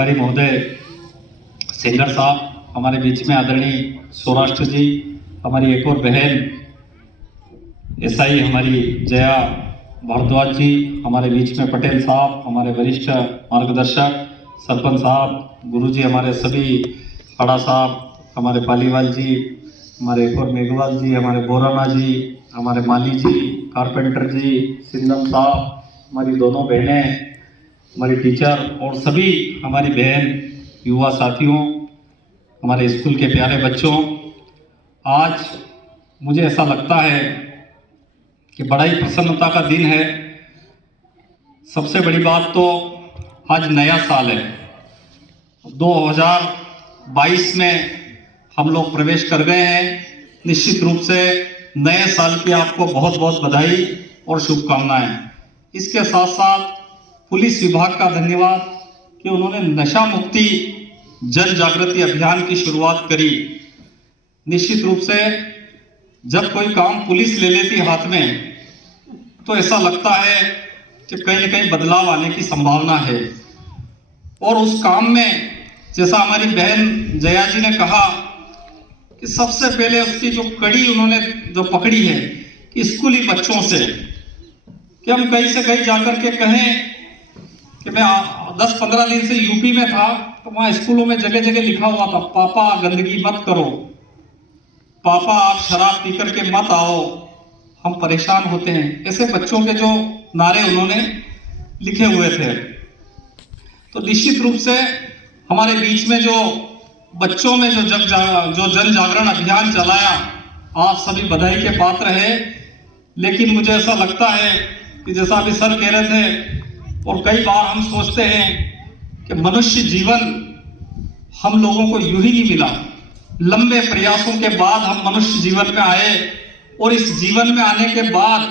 हमारी महोदय सेंगर साहब हमारे बीच में, आदरणीय सौराष्ट्र जी, हमारी एक और बहन एसआई हमारी जया भारद्वाज जी, हमारे बीच में पटेल साहब, हमारे वरिष्ठ मार्गदर्शक, सरपंच साहब, गुरुजी, हमारे सभी खड़ा साहब, हमारे पालीवाल जी, हमारे एक और मेघवाल जी, हमारे बोराना जी, हमारे माली जी, कारपेंटर जी, सिंधम साहब, हमारी दोनों बहनें, हमारी टीचर और सभी हमारी बहन युवा साथियों, हमारे स्कूल के प्यारे बच्चों, आज मुझे ऐसा लगता है कि बड़ा ही प्रसन्नता का दिन है। सबसे बड़ी बात तो आज नया साल है, 2022 में हम लोग प्रवेश कर गए हैं। निश्चित रूप से नए साल की आपको बहुत बहुत बधाई और शुभकामनाएं। इसके साथ साथ पुलिस विभाग का धन्यवाद कि उन्होंने नशा मुक्ति जन जागृति अभियान की शुरुआत करी। निश्चित रूप से जब कोई काम पुलिस ले लेती हाथ में तो ऐसा लगता है कि कहीं न कहीं बदलाव आने की संभावना है। और उस काम में जैसा हमारी बहन जया जी ने कहा कि सबसे पहले उसकी जो कड़ी उन्होंने जो पकड़ी है कि स्कूली बच्चों से, कि हम कहीं से कहीं जाकर के कहें कि मैं 10-15 दिन से यूपी में था तो वहाँ स्कूलों में जगह जगह लिखा हुआ था, पापा गंदगी मत करो, पापा आप शराब पी करके मत आओ, हम परेशान होते हैं। ऐसे बच्चों के जो नारे उन्होंने लिखे हुए थे। तो निश्चित रूप से हमारे बीच में जो बच्चों में जो जन जागरण अभियान चलाया, आप सभी बधाई के पात्र हैं। लेकिन मुझे ऐसा लगता है कि जैसा अभी सर कह रहे थे, और कई बार हम सोचते हैं कि मनुष्य जीवन हम लोगों को यूं ही नहीं मिला, लंबे प्रयासों के बाद हम मनुष्य जीवन में आए। और इस जीवन में आने के बाद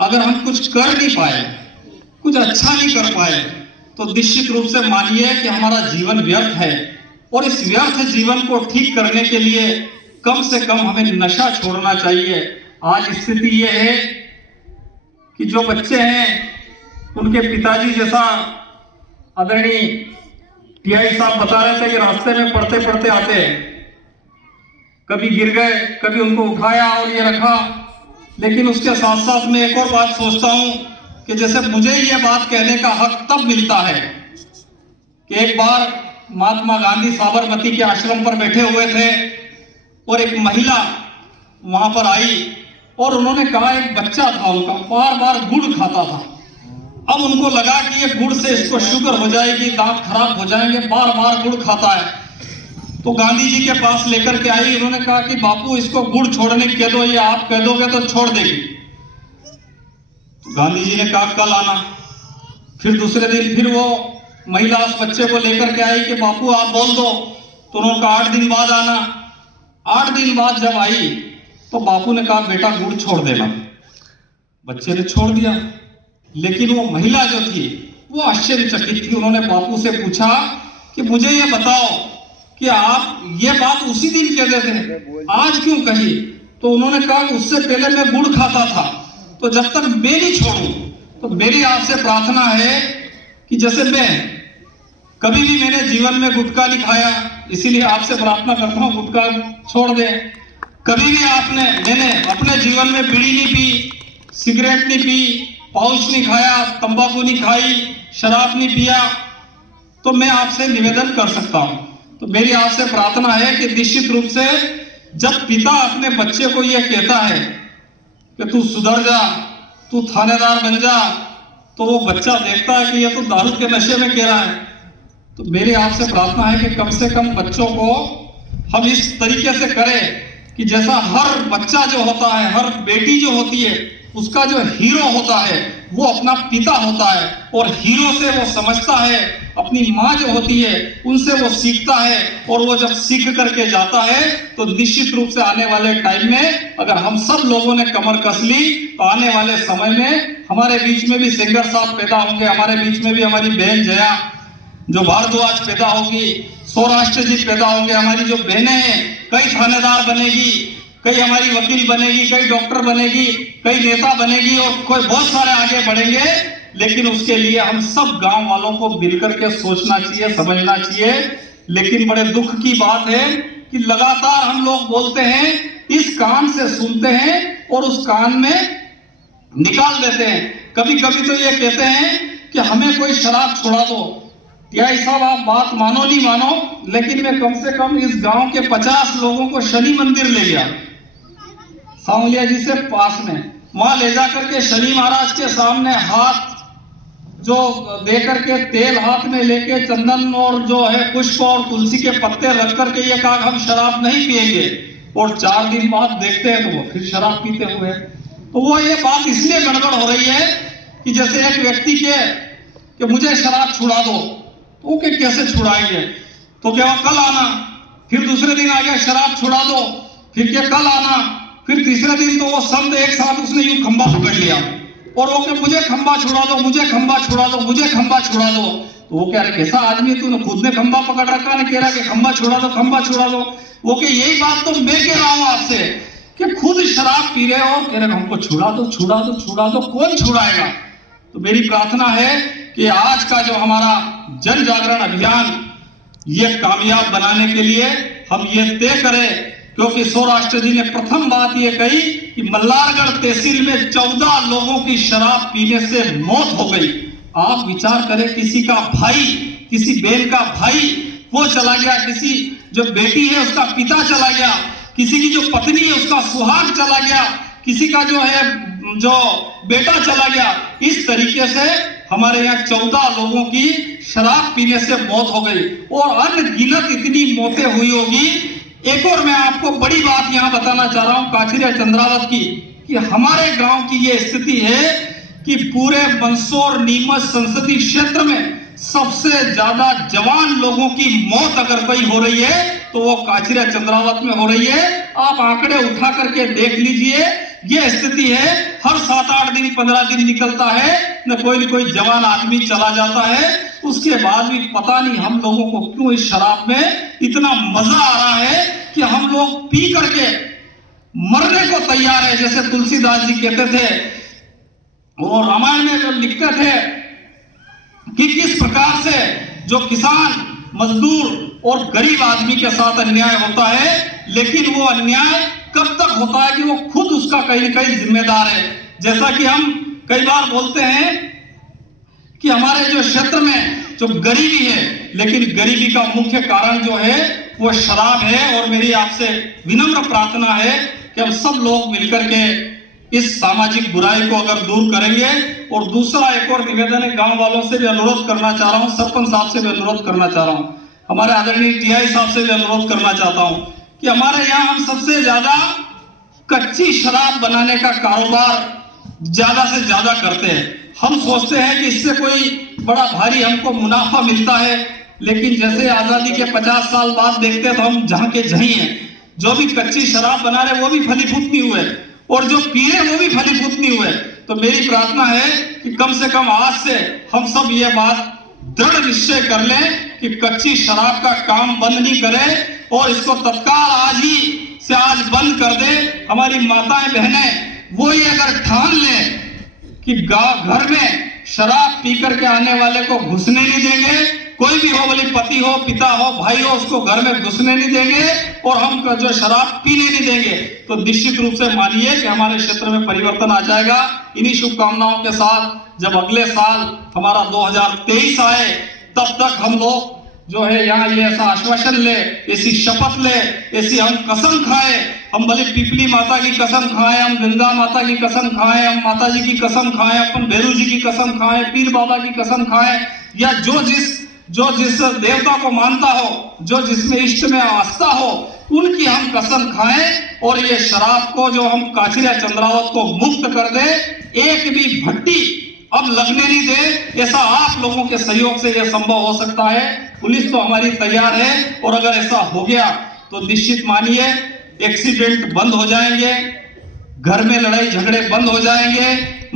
अगर हम कुछ कर नहीं पाए, कुछ अच्छा नहीं कर पाए, तो निश्चित रूप से मानिए कि हमारा जीवन व्यर्थ है। और इस व्यर्थ जीवन को ठीक करने के लिए कम से कम हमें नशा छोड़ना चाहिए। आज स्थिति यह है कि जो बच्चे हैं उनके पिताजी, जैसा आदरणीय टीआई साहब बता रहे थे कि रास्ते में पढ़ते पढ़ते आते हैं, कभी गिर गए, कभी उनको उठाया और ये रखा। लेकिन उसके साथ साथ मैं एक और बात सोचता हूं कि जैसे मुझे ये बात कहने का हक तब मिलता है कि एक बार महात्मा गांधी साबरमती के आश्रम पर बैठे हुए थे और एक महिला वहां पर आई और उन्होंने कहा, एक बच्चा था उनका, बार बार गुड़ खाता था। अब उनको लगा कि ये गुड़ से इसको शुगर हो जाएगी, दांत खराब हो जाएंगे, बार बार गुड़ खाता है। तो गांधी जी के पास लेकर के आई। उन्होंने कहा कि बापू इसको गुड़ छोड़ने कह दो, ये आप कह दोगे तो छोड़ देगी। तो गांधी जी ने कहा कल आना। फिर दूसरे दिन फिर वो महिला उस बच्चे को लेकर के आई कि बापू आप बोल दो। तो उन्होंने कहा 8 दिन बाद आना। 8 दिन बाद जब आई तो बापू ने कहा बेटा गुड़ छोड़ देना। बच्चे ने छोड़ दिया। लेकिन वो महिला जो थी वो आश्चर्यचकित थी। उन्होंने बापू से पूछा कि मुझे ये बताओ कि आप ये बात उसी दिन कहते थे, आज क्यों कही? तो उन्होंने कहा कि उससे पहले मैं गुड़ खाता था, तो जब तक मैं नहीं छोड़ूं तो मेरी आपसे प्रार्थना है कि जैसे मैं कभी भी मैंने जीवन में गुटखा नहीं खाया, इसीलिए आपसे प्रार्थना करता हूं गुटखा छोड़ दे। कभी भी मैंने अपने जीवन में बीड़ी नहीं पी, सिगरेट नहीं पी, पाउच नहीं खाया, तंबाकू नहीं खाई, शराब नहीं पिया, तो मैं आपसे निवेदन कर सकता हूं। तो मेरी आपसे प्रार्थना है कि निश्चित रूप से जब पिता अपने बच्चे को यह कहता है कि तू सुधर जा, तू थानेदार बन जा, तो वो बच्चा देखता है कि ये तो दारू के नशे में कह रहा है। तो मेरी आपसे प्रार्थना है कि कम से कम बच्चों को हम इस तरीके से करें कि जैसा हर बच्चा जो होता है, हर बेटी जो होती है, उसका जो हीरो होता है वो अपना पिता होता है। और हीरो से वो समझता है, अपनी माँ जो होती है उनसे वो सीखता है। और वो जब सीख करके जाता है तो निश्चित रूप से आने वाले टाइम में अगर हम सब लोगों ने कमर कस ली तो आने वाले समय में हमारे बीच में भी सेंगर साहब पैदा होंगे, हमारे बीच में भी हमारी बहन जया जो भारद्वाज पैदा होगी, सौराष्ट्र जी पैदा होंगे, हमारी जो बहनें हैं कई थानेदार बनेगी, कई हमारी वकील बनेगी, कई डॉक्टर बनेगी, कई नेता बनेगी और कोई बहुत सारे आगे बढ़ेंगे। लेकिन उसके लिए हम सब गांव वालों को मिलकर के सोचना चाहिए, समझना चाहिए। लेकिन बड़े दुख की बात है कि लगातार हम लोग बोलते हैं, इस कान से सुनते हैं और उस कान में निकाल देते हैं। कभी कभी तो ये कहते हैं कि हमें कोई शराब छुड़ा दो। टीआई साहब, आप बात मानो नहीं मानो, लेकिन मैं कम से कम इस गांव के 50 लोगों को शनि मंदिर ले गया, सांवलिया जी से पास में। वहां ले जाकर के शनि महाराज के सामने हाथ जो दे करके, तेल हाथ में लेके, चंदन और जो है पुष्प और तुलसी के पत्ते रख करके ये कहा हम शराब नहीं पिएंगे, और 4 दिन बाद देखते हैं तो वो फिर शराब पीते हुए। तो वो ये बात इसलिए गड़बड़ हो रही है कि जैसे एक व्यक्ति के कि मुझे शराब छुड़ा दो, तो के कैसे छुड़ाएंगे? तो क्या कल आना, फिर दूसरे दिन आ गया शराब छुड़ा दो, फिर क्या कल आना, फिर तीसरे दिन तो वो संत एक साथ उसने यूं खंबा पकड़ लिया और वो कहे मुझे खंबा छुड़ा दो, मुझे खंबा छुड़ा दो, मुझे खंबा छुड़ा दो। तो वो कह रहे कैसा आदमी, तूने खुद ने खंबा पकड़ रखा, ने कह रहा कि खंबा छुड़ा दो, खंबा छुड़ा दो। वो कहे यही बात तो मैं कह रहा हूं आपसे कि खुद शराब पी रहे हो, कह रहे हमको छुड़ा दो, छुड़ा दो, छुड़ा दो, कौन छुड़ाएगा? तो मेरी प्रार्थना है कि आज का जो हमारा जन जागरण अभियान ये कामयाब बनाने के लिए हम ये तय करें, क्योंकि सौराष्ट्र जी ने प्रथम बात ये कही कि मल्हारगढ़ तहसील में 14 लोगों की शराब पीने से मौत हो गई। आप विचार करें, किसी का भाई, किसी बहन का भाई वो चला गया, किसी जो बेटी है उसका पिता चला गया, किसी की जो पत्नी है उसका सुहाग चला गया, किसी का जो है जो बेटा चला गया। इस तरीके से हमारे यहाँ 14 लोगों की शराब पीने से मौत हो गई और अनगिनत इतनी मौतें हुई होगी। एक और मैं आपको बड़ी बात यहां बताना चाह रहा हूं काछरिया चंद्रावत की, कि हमारे गांव की ये स्थिति है कि पूरे मंदसौर नीमच संसदीय क्षेत्र में सबसे ज्यादा जवान लोगों की मौत अगर कोई हो रही है तो वो काछरिया चंद्रावत में हो रही है। आप आंकड़े उठा करके देख लीजिए, ये स्थिति है। हर 7-8 दिन 15 दिन निकलता है न कोई जवान आदमी चला जाता है, उसके बाद भी पता नहीं हम लोगों को क्यों इस शराब में इतना मजा आ रहा है कि हम लोग पी करके मरने को तैयार है। जैसे तुलसीदास जी कहते थे और रामायण में जो लिखते थे कि किस प्रकार से जो किसान, मजदूर और गरीब आदमी के साथ अन्याय होता है, लेकिन वो अन्याय कब तक होता है कि वो खुद उसका कहीं न कहीं जिम्मेदार है। जैसा कि हम कई बार बोलते हैं कि हमारे जो क्षेत्र में जो गरीबी है, लेकिन गरीबी का मुख्य कारण जो है वो शराब है। और मेरी आपसे विनम्र प्रार्थना है कि हम सब लोग मिलकर के इस सामाजिक बुराई को अगर दूर करेंगे। और दूसरा एक और निवेदन है, गांव वालों से भी अनुरोध करना चाह रहा हूं, सरपंच साहब से भी अनुरोध करना चाह रहा हूं, हमारे आदरणीय टीआई साहब से भी अनुरोध करना चाहता हूं कि हमारे यहाँ हम सबसे ज्यादा कच्ची शराब बनाने का कारोबार ज्यादा से ज्यादा करते हैं। हम सोचते हैं कि इससे कोई बड़ा भारी हमको मुनाफा मिलता है, लेकिन जैसे आजादी के 50 साल बाद देखते हैं तो हम जहां के जहीं हैं। जो भी कच्ची शराब बना रहे वो भी फलीभूत नहीं हुए और जो पी रहे वो भी फलीभूत नहीं हुए। तो मेरी प्रार्थना है कि कम से कम आज से हम सब ये बात दृढ़ निश्चय कर लें कि कच्ची शराब का काम बंद नहीं करें और इसको तत्काल आज ही से आज बंद कर दे। हमारी माताएं बहनें वो ये अगर ठान लें कि घर में शराब पी करके आने वाले को घुसने नहीं देंगे, कोई भी हो, भले पति हो, पिता हो, भाई हो, उसको घर में घुसने नहीं देंगे और हम जो शराब पीने नहीं देंगे, तो निश्चित रूप से मानिए कि हमारे क्षेत्र में परिवर्तन आ जाएगा। इन्हीं शुभकामनाओं के साथ जब अगले साल हमारा 2023 आए तब तक हम लोग जो है यहाँ ये ऐसा आश्वासन ले, ऐसी शपथ ले, ऐसी हम कसम खाए, हम भले पिपली माता की कसम खाएं, हम गंगा माता की कसम खाएं, हम माता जी की कसम खाएं, अपन भैरू जी की कसम खाएं, पीर बाबा की कसम खाएं, या जो जिस देवता को मानता हो, जो जिसमें इष्ट में आस्था हो, उनकी हम कसम खाएं और ये शराब को जो हम काछरिया चंद्रावत को मुक्त कर दे, एक भी भट्टी अब लगने नहीं दे। ऐसा आप लोगों के सहयोग से यह संभव हो सकता है। पुलिस तो हमारी तैयार है और अगर ऐसा हो गया तो निश्चित मानिए एक्सीडेंट बंद हो जाएंगे, घर में लड़ाई झगड़े बंद हो जाएंगे,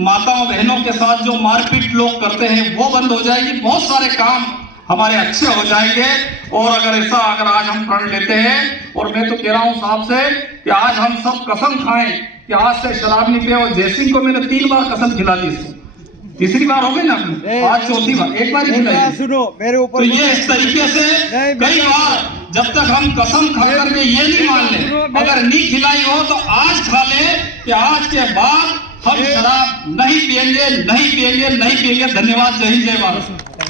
माताओं बहनों के साथ जो मारपीट लोग करते हैं वो बंद हो जाएगी, बहुत सारे काम हमारे अच्छे हो जाएंगे। और अगर आज हम प्रण लेते हैं, और मैं तो कह रहा हूं साहब से कि आज हम सब कसम खाएं कि आज से शराब नहीं पिए। और जयसिंह को मैंने 3 बार कसम खिला दी इसको तीसरी बार हो गई ना आपने, नहीं, आज चौथी बार, एक बार ही मेरी खिलाई। बात सुनो, मेरे ऊपर तो ये इस तरीके से नहीं, कई बार, जब तक हम कसम खा करके ये नहीं मान ले, अगर नहीं खिलाई हो तो आज खा ले कि आज के बाद हम शराब नहीं पिएंगे, नहीं पिएंगे, नहीं पिएंगे। धन्यवाद। जय हिंद, जय भारत।